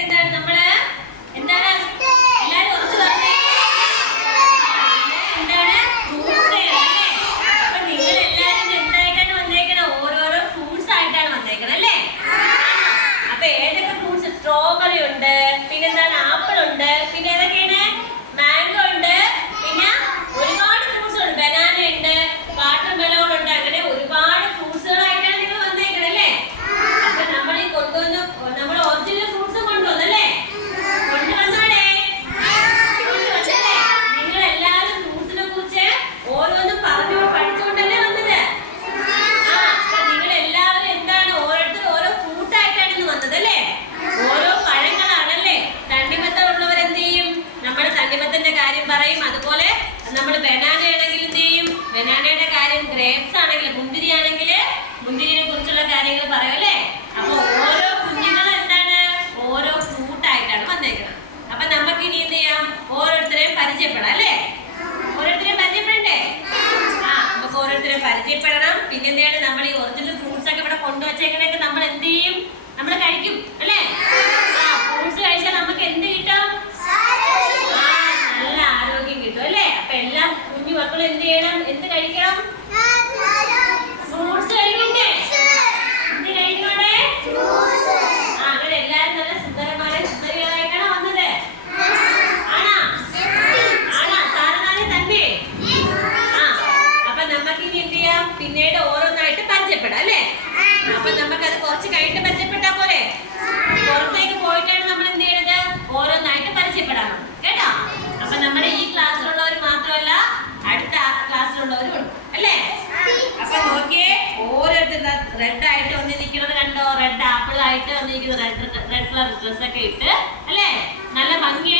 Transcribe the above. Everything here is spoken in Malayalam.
എന്താണ് നമ്മള് എന്താണ് എല്ലാരും ഉറച്ചു പറഞ്ഞേ എന്താണ് ഫ്രൂട്ട്സ് ഡേ അല്ലേ? അപ്പൊ നിങ്ങൾ എല്ലാരും എന്തായിട്ടാണ് വന്നേക്കണേ? ഓരോരോ ഫ്രൂട്ട്സ് ആയിട്ടാണ് വന്നേക്കണേ അല്ലേ? അപ്പൊ ഏതൊക്കെ ഫ്രൂട്ട്സ്? സ്ട്രോബെറി ഉണ്ട്, പിന്നെ എന്താണ് ആപ്പിൾ ഉണ്ട്, പിന്നെ ഏതൊക്കെയാണ്? മാംഗോ ഉണ്ട്, പിന്നെ ഒരുപാട് ഫ്രൂട്ട്സ് ഉണ്ട്, ബനാന ഉണ്ട്, വാട്ടർ മെലോൺ ഉണ്ട്, അങ്ങനെ ഒരുപാട് ഫ്രൂട്ട്സുകളായിട്ടാണ് നിങ്ങൾ വന്നേക്കണേ അല്ലേ? അപ്പൊ നമ്മൾ ഈ കൊണ്ടുവന്ന് നമ്മൾ ഒറിജിനൽ ഫ്രൂട്ട്സ് കൊണ്ടുവന്നല്ലേ? കൊണ്ടുവന്നോടെ നിങ്ങൾ എല്ലാവരും ഫ്രൂട്ട്സിനെ കുറിച്ച് ഓരോന്നും പറഞ്ഞു പഠിച്ചുകൊണ്ടല്ലേ വന്നത്? അപ്പൊ നിങ്ങൾ എല്ലാവരും എന്താണ് ഓരോരുത്തർ ഓരോ ഫ്രൂട്ടായിട്ടാണ് ഇന്ന് വന്നത് അല്ലേ? ഓരോ പഴങ്ങളാണല്ലേ? തണ്ണിമത്തൻ ഉള്ളവർ എന്ത് ചെയ്യും? നമ്മൾ തണ്ണിമത്തന്റെ കാര്യം പറയും. അതുപോലെ നമ്മൾ ബനാന ആണെങ്കിൽ എന്ത് ചെയ്യും? ബനാനയുടെ കാര്യം, ഗ്രേപ്സ് ആണെങ്കിൽ, മുന്തിരി ആണെങ്കിൽ മുന്തിരിനെ കുറിച്ചുള്ള കാര്യങ്ങൾ പറയും അല്ലേ? അപ്പൊ ഓരോ കുഞ്ഞുങ്ങളും എന്താണ് ഓരോ ഫ്രൂട്ടായിട്ടാണ് വന്നേക്കുന്നത്. അപ്പൊ നമുക്ക് ഇനി എന്ത് ചെയ്യാം? ഓരോരുത്തരെയും പരിചയപ്പെടാം അല്ലേ? ഓരോരുത്തരെയും പരിചയപ്പെടണ്ടേ? നമുക്ക് ഓരോരുത്തരെയും പരിചയപ്പെടണം. പിന്നെ എന്താണ് നമ്മൾ ഈ ഒറിജിനൽ ഫ്രൂട്ട്സ് ഒക്കെ ഇവിടെ കൊണ്ടുവച്ചേക്കണൊക്കെ നമ്മൾ എന്ത് ചെയ്യും? നമ്മൾ കഴിക്കും അല്ലേ? ഫ്രൂട്ട്സ് കഴിച്ചാൽ നമുക്ക് എന്ത് കിട്ടും? നല്ല ആരോഗ്യം കിട്ടും അല്ലേ? അപ്പൊ എല്ലാ കുഞ്ഞു മക്കളും എന്ത് ചെയ്യണം? എന്ത് കഴിക്കണം? ഫ്രൂട്ട്സ് കഴിക്കണ്ടേ? എന്ത് കഴിക്കണോടെ? അങ്ങനെ എല്ലാരും നല്ല സുന്ദരന്മാരെ സുന്ദരികളായിട്ടാണ് വന്നത്. ആണാ സാധനം തന്നെ. അപ്പൊ നമുക്ക് ഇനി എന്ത് ചെയ്യാം? പിന്നീട് ഓരോന്നായിട്ട് പരിചയപ്പെടാം അല്ലേ? അപ്പൊ നമുക്കത് കുറച്ച് കഴിഞ്ഞിട്ട് പരിചയപ്പെട്ടാ പോലെ? പുറത്തേക്ക് പോയിട്ടാണ് നമ്മൾ എന്ത് ചെയ്യണത്? ഓരോന്നായിട്ട് പരിചയപ്പെടാം കേട്ടോ? അപ്പൊ നമ്മുടെ ഈ ക്ലാസ്സിലുള്ളവർ മാത്രമല്ല, അടുത്ത ക്ലാസ്സിലുള്ളവരും ഉണ്ട് അല്ലേ? അപ്പൊ നോക്കിയേ, ഓരോരുത്തർ റെഡ് ആയിട്ട് വന്നിരിക്കുന്നത് കണ്ടോ? റെഡ് ആപ്പിൾ ആയിട്ട് വന്നിരിക്കുന്നത്, റെഡ് കളർ ഡ്രസ് ഒക്കെ ഇട്ട് അല്ലേ? നല്ല ഭംഗി